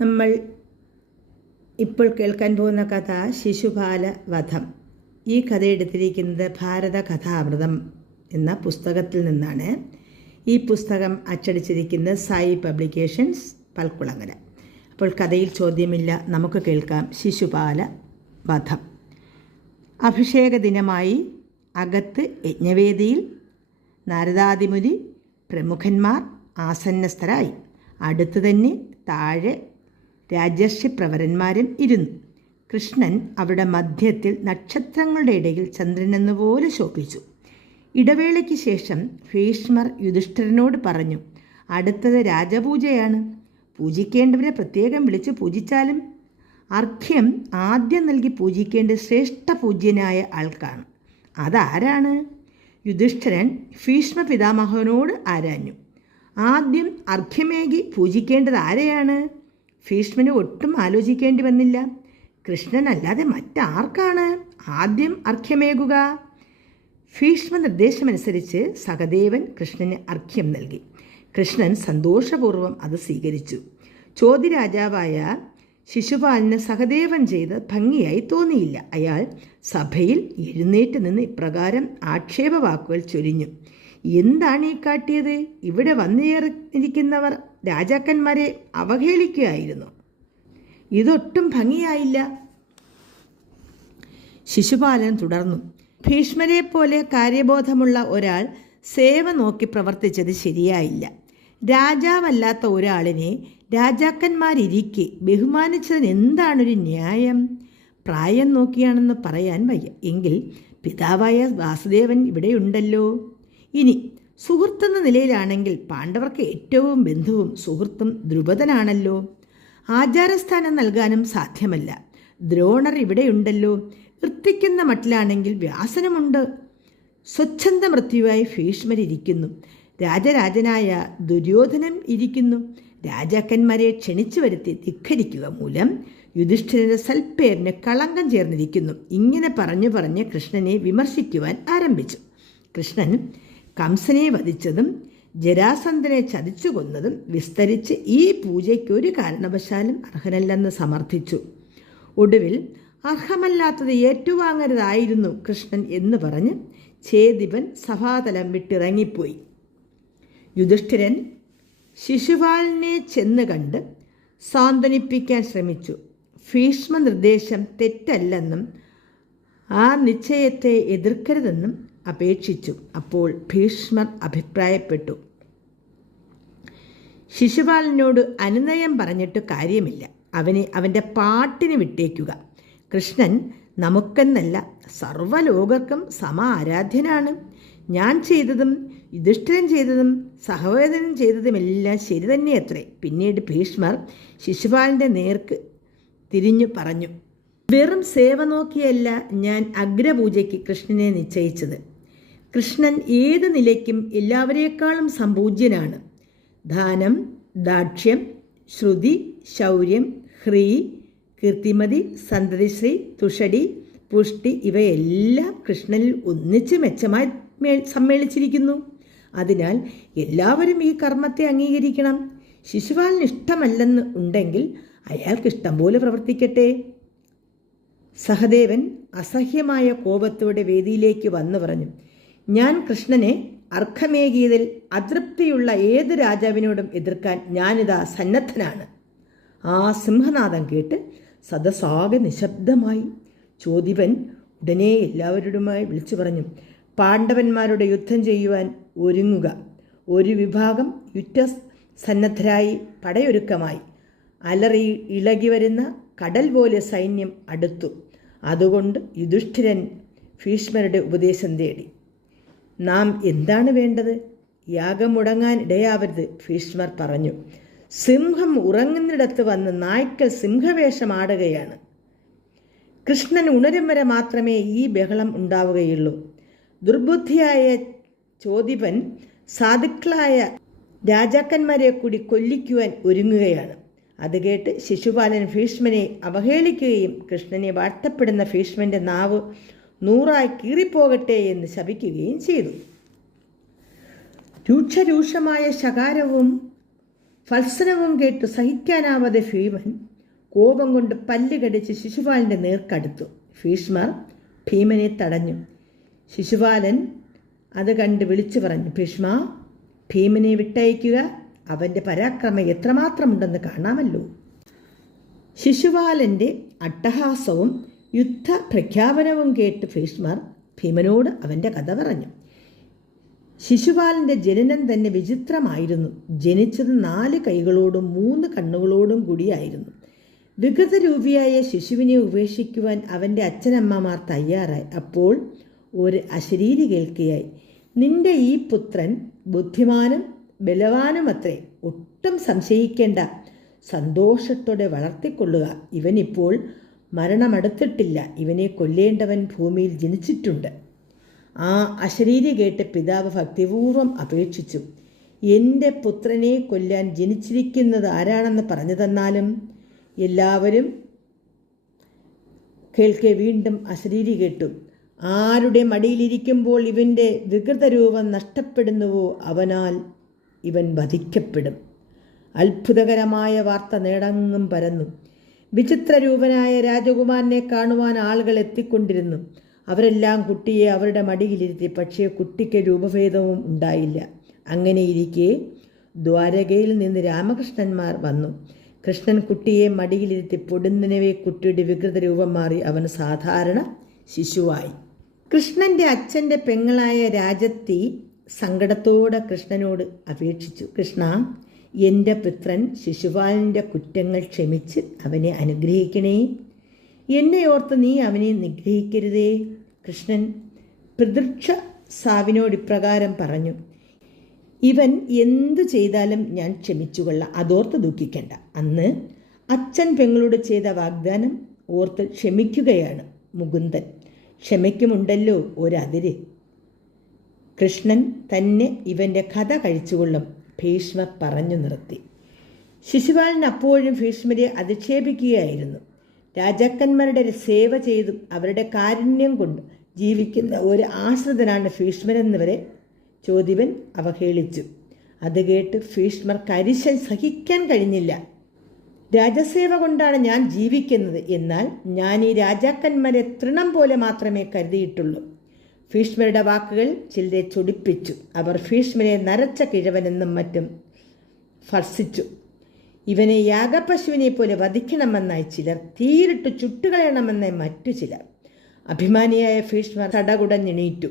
നമ്മൾ ഇപ്പോൾ കേൾക്കാൻ പോകുന്ന കഥ ശിശുപാല വധം ഈ കഥ എടുത്തിരിക്കുന്നത് ഭാരത കഥാമൃതം എന്ന പുസ്തകത്തിൽ നിന്നാണ്. ഈ പുസ്തകം അച്ചടിച്ചിരിക്കുന്നത് സായി പബ്ലിക്കേഷൻസ് പൽക്കുളങ്ങര. അപ്പോൾ കഥയിൽ ചോദ്യമില്ല നമുക്ക് കേൾക്കാം ശിശുപാല വധം അഭിഷേക ദിനമായി അകത്ത് യജ്ഞവേദിയിൽ നാരദാതിമുനി പ്രമുഖന്മാർ ആസന്നസ്ഥരായി. അടുത്തു തന്നെ താഴെ രാജർഷി പ്രവരന്മാരും ഇരുന്നു. കൃഷ്ണൻ അവരുടെ മധ്യത്തിൽ നക്ഷത്രങ്ങളുടെ ഇടയിൽ ചന്ദ്രനെന്നപോലെ ശോഭിച്ചു. ഇടവേളയ്ക്ക് ശേഷം ഭീഷ്മർ യുധിഷ്ഠിരനോട് പറഞ്ഞു അടുത്തത് രാജപൂജയാണ്. പൂജിക്കേണ്ടവരെ പ്രത്യേകം വിളിച്ച് പൂജിച്ചാലും? അർഘ്യം ആദ്യം നൽകി പൂജിക്കേണ്ട ശ്രേഷ്ഠ പൂജ്യനായ ആൾക്കാണ്. അതാരാണ്? യുധിഷ്ഠിരൻ ഭീഷ്മ പിതാമഹനോട് ആരാഞ്ഞു. ആദ്യം അർഘ്യമേകി പൂജിക്കേണ്ടത് ആരെയാണ്? ഭീഷ്മന് ഒട്ടും ആലോചിക്കേണ്ടി വന്നില്ല. കൃഷ്ണനല്ലാതെ മറ്റാർക്കാണ് ആദ്യം അർഘ്യമേകുക? ഭീഷ്മ നിർദ്ദേശമനുസരിച്ച് സഹദേവൻ കൃഷ്ണന് അർഘ്യം നൽകി. കൃഷ്ണൻ സന്തോഷപൂർവം അത് സ്വീകരിച്ചു. ചോദ്യരാജാവായ ശിശുപാലിന് സഹദേവൻ ചെയ്ത് ഭംഗിയായി തോന്നിയില്ല. അയാൾ സഭയിൽ എഴുന്നേറ്റ് നിന്ന് ഇപ്രകാരം ആക്ഷേപവാക്കുകൾ ചൊരിഞ്ഞു. എന്താണ് ഈ കാട്ടിയത്? ഇവിടെ വന്നേറിയിരിക്കുന്നവർ രാജാക്കന്മാരെ അവഹേളിക്കുകയായിരുന്നു. ഇതൊട്ടും ഭംഗിയായില്ല. ശിശുപാലൻ തുടർന്നു. ഭീഷ്മരെ പോലെ കാര്യബോധമുള്ള ഒരാൾ സേവ നോക്കി പ്രവർത്തിച്ചത് ശരിയായില്ല. രാജാവല്ലാത്ത ഒരാളിനെ രാജാക്കന്മാരിരിക്കെ ബഹുമാനിച്ചതിന് എന്താണൊരു ന്യായം? പ്രായം നോക്കിയാണെന്ന് പറയാൻ വയ്യ. എങ്കിൽ പിതാവായ വാസുദേവൻ ഇവിടെയുണ്ടല്ലോ. ഇനി സുഹൃത്തെന്ന നിലയിലാണെങ്കിൽ പാണ്ഡവർക്ക് ഏറ്റവും ബന്ധുവും സുഹൃത്തും ദ്രുപദനാണല്ലോ. ആചാരസ്ഥാനം നൽകാനും സാധ്യമല്ല. ദ്രോണർ ഇവിടെയുണ്ടല്ലോ. വൃത്തിക്കുന്ന മട്ടിലാണെങ്കിൽ വ്യാസനമുണ്ട്. സ്വച്ഛന്ത മൃത്യുവായി ഭീഷ്മരിയ്ക്കുന്നു രാജരാജനായ ദുര്യോധനം ഇരിക്കുന്നു. രാജാക്കന്മാരെ ക്ഷണിച്ചു വരുത്തി ധിഖരിക്കുക മൂലം യുധിഷ്ഠിരന്റെ സൽപ്പേരിന് കളങ്കം ചേർന്നിരിക്കുന്നു. ഇങ്ങനെ പറഞ്ഞു പറഞ്ഞ് കൃഷ്ണനെ വിമർശിക്കുവാൻ ആരംഭിച്ചു. കൃഷ്ണൻ കംസനെ വധിച്ചതും ജരാസന്ധനെ ചതിച്ചു കൊന്നതും വിസ്തരിച്ച് ഈ പൂജയ്ക്ക് ഒരു കാരണവശാലും അർഹനല്ലെന്ന് സമർത്ഥിച്ചു. ഒടുവിൽ അർഹമല്ലാത്തത് ഏറ്റുവാങ്ങരുതായിരുന്നു കൃഷ്ണൻ എന്ന് പറഞ്ഞ് ഛേദിപൻ സഭാതലം വിട്ടിറങ്ങിപ്പോയി. യുധിഷ്ഠിരൻ ശിശുപാലിനെ ചെന്ന് കണ്ട് സാന്ത്വനിപ്പിക്കാൻ ശ്രമിച്ചു. ഭീഷ്മ നിർദ്ദേശം തെറ്റല്ലെന്നും ആ നിശ്ചയത്തെ എതിർക്കരുതെന്നും അപേക്ഷിച്ചു. അപ്പോൾ ഭീഷ്മർ അഭിപ്രായപ്പെട്ടു. ശിശുപാലനോട് അനുനയം പറഞ്ഞിട്ട് കാര്യമില്ല. അവനെ അവന്റെ പാട്ടിന് വിട്ടേക്കുക. കൃഷ്ണൻ നമുക്കെന്നല്ല സർവലോകർക്കും സമ ആരാധ്യനാണ് ഞാൻ ചെയ്തതും യുധിഷ്ഠിരൻ ചെയ്തതും സഹോദരൻ ചെയ്തതുമെല്ലാം ശരി തന്നെയത്രേ. പിന്നീട് ഭീഷ്മർ ശിശുപാലന്റെ നേർക്ക് തിരിഞ്ഞു പറഞ്ഞു വെറും സേവ നോക്കിയല്ല ഞാൻ അഗ്രപൂജയ്ക്ക് കൃഷ്ണനെ നിശ്ചയിച്ചത്. കൃഷ്ണൻ ഏത് നിലയ്ക്കും എല്ലാവരേക്കാളും സമ്പൂജ്യനാണ്. ദാനം ദാക്ഷ്യം ശ്രുതി ശൗര്യം ഹ്രീ കീർത്തിമതി സന്തതിശ്രീ തുഷടി പുഷ്ടി ഇവയെല്ലാം കൃഷ്ണനിൽ ഒന്നിച്ച് മെച്ചമായി സമ്മേളിച്ചിരിക്കുന്നു. അതിനാൽ എല്ലാവരും ഈ കർമ്മത്തെ അംഗീകരിക്കണം. ശിശുപാലിന് ഇഷ്ടമല്ലെന്ന് ഉണ്ടെങ്കിൽ അയാൾക്ക് ഇഷ്ടം പോലെ പ്രവർത്തിക്കട്ടെ. സഹദേവൻ അസഹ്യമായ കോപത്തോടെ വേദിയിലേക്ക് വന്നു പറഞ്ഞു. ഞാൻ കൃഷ്ണനെ അർഘമേകിയതിൽ അതൃപ്തിയുള്ള ഏത് രാജാവിനോടും എതിർക്കാൻ ഞാനിതാ സന്നദ്ധനാണ്. ആ സിംഹനാഥം കേട്ട് സദസാകെ നിശബ്ദമായി ചോദിവൻ ഉടനെ എല്ലാവരോടുമായി വിളിച്ചു പറഞ്ഞു പാണ്ഡവന്മാരുടെ യുദ്ധം ചെയ്യുവാൻ ഒരുങ്ങുക. ഒരു വിഭാഗം യുദ്ധ സന്നദ്ധരായി പടയൊരുക്കമായി. അലറി ഇളകി വരുന്ന കടൽ പോലെ സൈന്യം അടുത്തു. അതുകൊണ്ട് യുധിഷ്ഠിരൻ ഭീഷ്മരുടെ ഉപദേശം തേടി. നാം എന്താണ് വേണ്ടത്? യാഗം മുടങ്ങാൻ ഇടയാവരുത് ഭീഷ്മർ പറഞ്ഞു. സിംഹം ഉറങ്ങുന്നിടത്ത് വന്ന് നായ്ക്കൽ സിംഹവേഷമാടുകയാണ് കൃഷ്ണൻ ഉണരും വരെ മാത്രമേ ഈ ബഹളം ഉണ്ടാവുകയുള്ളൂ. ദുർബുദ്ധിയായ ചോദിപൻ സാധുക്കളായ രാജാക്കന്മാരെ കൂടി കൊല്ലിക്കുവാൻ ഒരുങ്ങുകയാണ്. അത് കേട്ട് ശിശുപാലൻ ഭീഷ്മനെ അവഹേളിക്കുകയും കൃഷ്ണനെ വാഴ്ത്തപ്പെടുന്ന ഭീഷ്മന്റെ നാവ് നൂറായി കീറിപ്പോകട്ടെ എന്ന് ശപിക്കുകയും ചെയ്തു. രൂക്ഷരൂക്ഷമായ ശകാരവും ഫത്സരവും കേട്ട് സഹിക്കാനാവാതെ ഭീമൻ കോപം കൊണ്ട് പല്ല് കടിച്ച് ശിശുപാലന്റെ നേർക്കടുത്തു. ഭീഷ്മർ ഭീമനെ തടഞ്ഞു. ശിശുപാലൻ അത് കണ്ട് വിളിച്ചു പറഞ്ഞു ഭീഷ്മ ഭീമനെ വിട്ടയക്കുക. അവന്റെ പരാക്രമം എത്രമാത്രമുണ്ടെന്ന് കാണാമല്ലോ ശിശുപാലന്റെ അട്ടഹാസവും യുദ്ധ പ്രഖ്യാപനവും കേട്ട് ഭീഷ്മർ ഭീമനോട് അവന്റെ കഥ പറഞ്ഞു. ശിശുപാലന്റെ ജനനം തന്നെ വിചിത്രമായിരുന്നു. ജനിച്ചത് നാല് കൈകളോടും മൂന്ന് കണ്ണുകളോടും കൂടിയായിരുന്നു. വികൃതരൂപിയായ ശിശുവിനെ ഉപേക്ഷിക്കുവാൻ അവന്റെ അച്ഛനമ്മമാർ തയ്യാറായി. അപ്പോൾ ഒരു അശരീരി കേൾക്കുകയായി നിന്റെ ഈ പുത്രൻ ബുദ്ധിമാനും ബലവാനുമത്രേ ഒട്ടും സംശയിക്കേണ്ട. സന്തോഷത്തോടെ വളർത്തിക്കൊള്ളുക. ഇവനിപ്പോൾ മരണമടുത്തിട്ടില്ല. ഇവനെ കൊല്ലേണ്ടവൻ ഭൂമിയിൽ ജനിച്ചിട്ടുണ്ട്. ആ അശരീരി കേട്ട് പിതാവ് ഭക്തിപൂർവം അപേക്ഷിച്ചു. എന്റെ പുത്രനെ കൊല്ലാൻ ജനിച്ചിരിക്കുന്നത് ആരാണെന്ന് പറഞ്ഞു തന്നാലും എല്ലാവരും കേൾക്കെ വീണ്ടും അശരീരി കേട്ടു. ആരുടെ മടിയിലിരിക്കുമ്പോൾ ഇവന്റെ വികൃതരൂപം നഷ്ടപ്പെടുന്നുവോ അവനാൽ ഇവൻ വധിക്കപ്പെടും. അത്ഭുതകരമായ വാർത്ത നേടങ്ങും പരന്നു. വിചിത്രരൂപനായ രാജകുമാരനെ കാണുവാൻ ആളുകൾ എത്തിക്കൊണ്ടിരുന്നു. അവരെല്ലാം കുട്ടിയെ അവരുടെ മടിയിലിരുത്തി പക്ഷേ കുട്ടിക്ക് രൂപഭേദവും ഉണ്ടായില്ല. അങ്ങനെയിരിക്കെ ദ്വാരകയിൽ നിന്ന് രാമകൃഷ്ണന്മാർ വന്നു. കൃഷ്ണൻ കുട്ടിയെ മടിയിലിരുത്തി പൊടുന്നനവേ കുട്ടിയുടെ വികൃത രൂപം മാറി അവൻ സാധാരണ ശിശുവായി. കൃഷ്ണന്റെ അച്ഛന്റെ പെങ്ങളായ രാജത്തി സങ്കടത്തോടെ കൃഷ്ണനോട് അപേക്ഷിച്ചു. കൃഷ്ണ എന്റെ പുത്രൻ ശിശുപാലന്റെ കുറ്റങ്ങൾ ക്ഷമിച്ച് അവനെ അനുഗ്രഹിക്കണേ. എന്നെ ഓർത്ത് നീ അവനെ നിഗ്രഹിക്കരുതേ. കൃഷ്ണൻ പ്രതിക്ഷ സാവിനോട് ഇപ്രകാരം പറഞ്ഞു ഇവൻ എന്തു ചെയ്താലും ഞാൻ ക്ഷമിച്ചുകൊള്ളാം അതോർത്ത് ദുഃഖിക്കേണ്ട. അന്ന് അച്ഛൻ പെങ്ങളോട് ചെയ്ത വാഗ്ദാനം ഓർത്ത് ക്ഷമിക്കുകയാണ് മുകുന്ദൻ. ക്ഷമയ്ക്കുമുണ്ടല്ലോ ഒരതിര്. കൃഷ്ണൻ തന്നെ ഇവന്റെ കഥ കഴിച്ചുകൊള്ളും. ഭീഷ്മർ പറഞ്ഞു നിർത്തി. ശിശുപാലൻ അപ്പോഴും ഭീഷ്മരെ അധിക്ഷേപിക്കുകയായിരുന്നു. രാജാക്കന്മാരുടെ സേവ ചെയ്തും അവരുടെ കാരുണ്യം കൊണ്ട് ജീവിക്കുന്ന ഒരു ആശ്രിതനാണ് ഭീഷ്മരെന്നിവരെ ചോദ്യവൻ അവഹേളിച്ചു. അത് കേട്ട് ഭീഷ്മർ കരിശൻ സഹിക്കാൻ കഴിഞ്ഞില്ല. രാജസേവ കൊണ്ടാണ് ഞാൻ ജീവിക്കുന്നത് എന്നാൽ ഞാൻ ഈ രാജാക്കന്മാരെ തൃണം പോലെ മാത്രമേ കരുതിയിട്ടുള്ളൂ. ഭീഷ്മരുടെ വാക്കുകൾ ചിലരെ ചൊടിപ്പിച്ചു. അവർ ഭീഷ്മരെ നരച്ച കിഴവനെന്നും മറ്റും ഭർസിച്ചു ഇവനെ യാഗപശുവിനെ പോലെ വധിക്കണമെന്നായി ചിലർ തീരിട്ട് ചുട്ടുകളയണമെന്ന് മറ്റു ചിലർ. അഭിമാനിയായ ഭീഷ്മർ തടകുടഞ്ഞെണീറ്റു.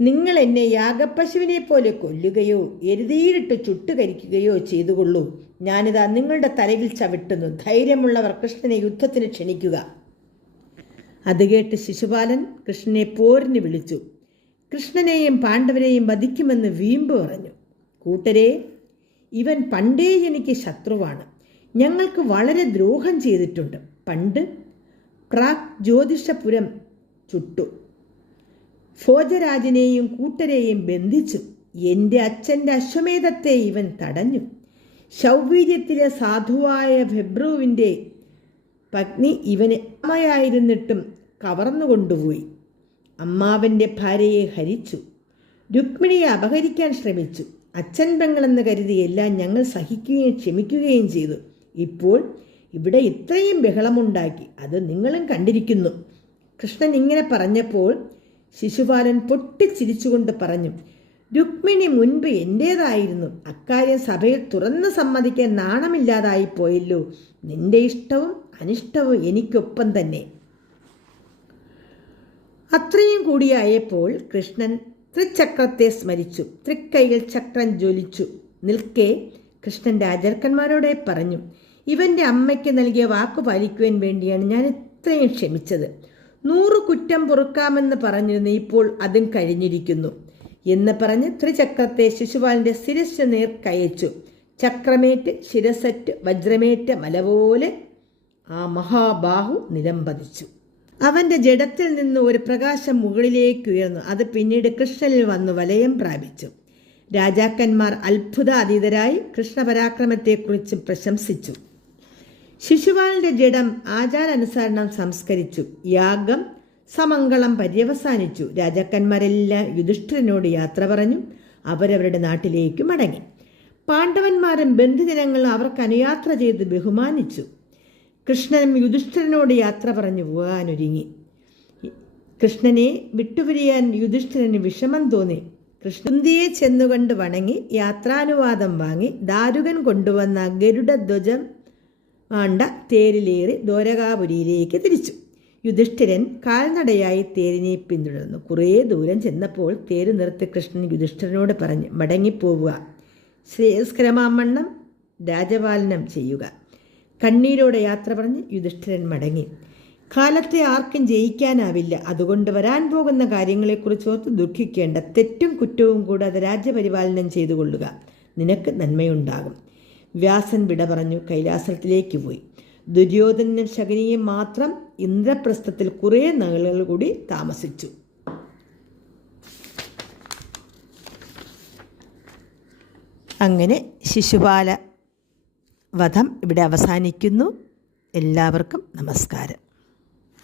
നിങ്ങൾ എന്നെ യാഗപ്പശുവിനെ പോലെ കൊല്ലുകയോ എരുതിയിലിട്ട് ചുട്ടുകരിക്കുകയോ ചെയ്തുകൊള്ളൂ. ഞാനിതാ നിങ്ങളുടെ തലയിൽ ചവിട്ടുന്നു. ധൈര്യമുള്ളവർ കൃഷ്ണനെ യുദ്ധത്തിന് ക്ഷണിക്കുക. അത് കേട്ട് ശിശുപാലൻ കൃഷ്ണനെ പോരിന് വിളിച്ചു. കൃഷ്ണനെയും പാണ്ഡവരെയും വധിക്കുമെന്ന് വീമ്പ് പറഞ്ഞു. കൂട്ടരെ ഇവൻ പണ്ടേ എനിക്ക് ശത്രുവാണ്. ഞങ്ങൾക്ക് വളരെ ദ്രോഹം ചെയ്തിട്ടുണ്ട്. പണ്ട് പ്രാക് ജ്യോതിഷപുരം ചുട്ടു. ഭോജരാജനെയും കൂട്ടരെയും ബന്ധിച്ചു. എന്റെ അച്ഛന്റെ അശ്വമേധത്തെ ഇവൻ തടഞ്ഞു. ശൗവീര്യത്തിലെ സാധുവായ ഫെബ്രുവിന്റെ പത്നി ഇവനെ അമ്മയായിരുന്നിട്ടും കവർന്നുകൊണ്ടുപോയി അമ്മാവന്റെ ഭാര്യയെ ഹരിച്ചു. രുക്മിണിയെ അപഹരിക്കാൻ ശ്രമിച്ചു. അച്ഛൻ പെങ്ങളെന്ന് കരുതി എല്ലാം ഞങ്ങൾ സഹിക്കുകയും ക്ഷമിക്കുകയും ചെയ്തു. ഇപ്പോൾ ഇവിടെ ഇത്രയും ബഹളമുണ്ടാക്കി. അത് നിങ്ങളും കണ്ടിരിക്കുന്നു. കൃഷ്ണൻ ഇങ്ങനെ പറഞ്ഞപ്പോൾ ശിശുപാലൻ പൊട്ടിച്ചിരിച്ചുകൊണ്ട് പറഞ്ഞു രുക്മിണി മുൻപ് എന്റേതായിരുന്നു അക്കാര്യം സഭയിൽ തുറന്ന് സമ്മതിക്കാൻ നാണമില്ലാതായി പോയല്ലോ. നിന്റെ ഇഷ്ടവും അനിഷ്ടവും എനിക്കൊപ്പം തന്നെ. അത്രയും കൂടിയായപ്പോൾ കൃഷ്ണൻ ത്രിചക്രത്തെ സ്മരിച്ചു. തൃക്കൈയിൽ ചക്രം ജ്വലിച്ചു. നിൽക്കെ കൃഷ്ണൻ രാജാക്കന്മാരോടെ പറഞ്ഞു ഇവന്റെ അമ്മയ്ക്ക് നൽകിയ വാക്ക് പാലിക്കുവാൻ വേണ്ടിയാണ് ഞാൻ ഇത്രയും ക്ഷമിച്ചത്. നൂറ് കുറ്റം പൊറുക്കാമെന്ന് പറഞ്ഞിരുന്നു ഇപ്പോൾ അതും കഴിഞ്ഞിരിക്കുന്നു എന്ന് പറഞ്ഞ് ത്രിചക്രത്തെ ശിശുപാലിന്റെ ശിരസ് നേർ കയച്ചു. ചക്രമേറ്റ് ശിരസറ്റ് വജ്രമേറ്റ് മല പോലെ ആ മഹാബാഹു നിലംപതിച്ചു. അവന്റെ ജഡത്തിൽ നിന്ന് ഒരു പ്രകാശം മുകളിലേക്ക് ഉയർന്നു അത് പിന്നീട് കൃഷ്ണനിൽ വന്നു വലയം പ്രാപിച്ചു. രാജാക്കന്മാർ അത്ഭുത അതീതരായി കൃഷ്ണപരാക്രമത്തെക്കുറിച്ച് പ്രശംസിച്ചു. ശിശുപാലിന്റെ ജഡം ആചാരാനുസരണം സംസ്കരിച്ചു. യാഗം സമംഗളം പര്യവസാനിച്ചു. രാജാക്കന്മാരെല്ലാം യുധിഷ്ഠിരനോട് യാത്ര പറഞ്ഞു. അവരവരുടെ നാട്ടിലേക്ക് മടങ്ങി. പാണ്ഡവന്മാരും ബന്ധുജനങ്ങളും അവർക്ക് അനുയാത്ര ചെയ്ത് ബഹുമാനിച്ചു. കൃഷ്ണനും യുധിഷ്ഠിരനോട് യാത്ര പറഞ്ഞു പോകാനൊരുങ്ങി. കൃഷ്ണനെ വിട്ടുപിരിയാൻ യുധിഷ്ഠിരന് വിഷമം തോന്നി. കൃഷ്ണന്തിയെ ചെന്നുകൊണ്ട് വണങ്ങി യാത്രാനുവാദം വാങ്ങി ദാരുകൻ കൊണ്ടുവന്ന ഗരുഡധ്വജം ആണ്ട തേരിലേറി ദ്വാരകാപുരിയിലേക്ക് തിരിച്ചു. യുധിഷ്ഠിരൻ കാൽനടയായി തേരിനെ പിന്തുടർന്നു. കുറേ ദൂരം ചെന്നപ്പോൾ തേര് നിർത്തി കൃഷ്ണൻ യുധിഷ്ഠിരനോട് പറഞ്ഞു മടങ്ങിപ്പോവുക. ശ്രേയസ്കരമാമണ്ണം രാജപാലനം ചെയ്യുക. കണ്ണീരോടെ യാത്ര പറഞ്ഞ് യുധിഷ്ഠിരൻ മടങ്ങി. കാലത്തെ ആർക്കും ജയിക്കാനാവില്ല. അതുകൊണ്ട് വരാൻ പോകുന്ന കാര്യങ്ങളെക്കുറിച്ച് ഓർത്ത് ദുഃഖിക്കേണ്ട തെറ്റും കുറ്റവും കൂടാതെ രാജ്യപരിപാലനം ചെയ്തു കൊള്ളുക നിനക്ക് നന്മയുണ്ടാകും. വ്യാസൻ വിട പറഞ്ഞു കൈലാസത്തിലേക്ക് പോയി. ദുര്യോധനനും ശകനിയും മാത്രം ഇന്ദ്രപ്രസ്ഥത്തിൽ കുറേ നകളുകൾ കൂടി താമസിച്ചു. അങ്ങനെ ശിശുപാല വധം ഇവിടെ അവസാനിക്കുന്നു. എല്ലാവർക്കും നമസ്കാരം.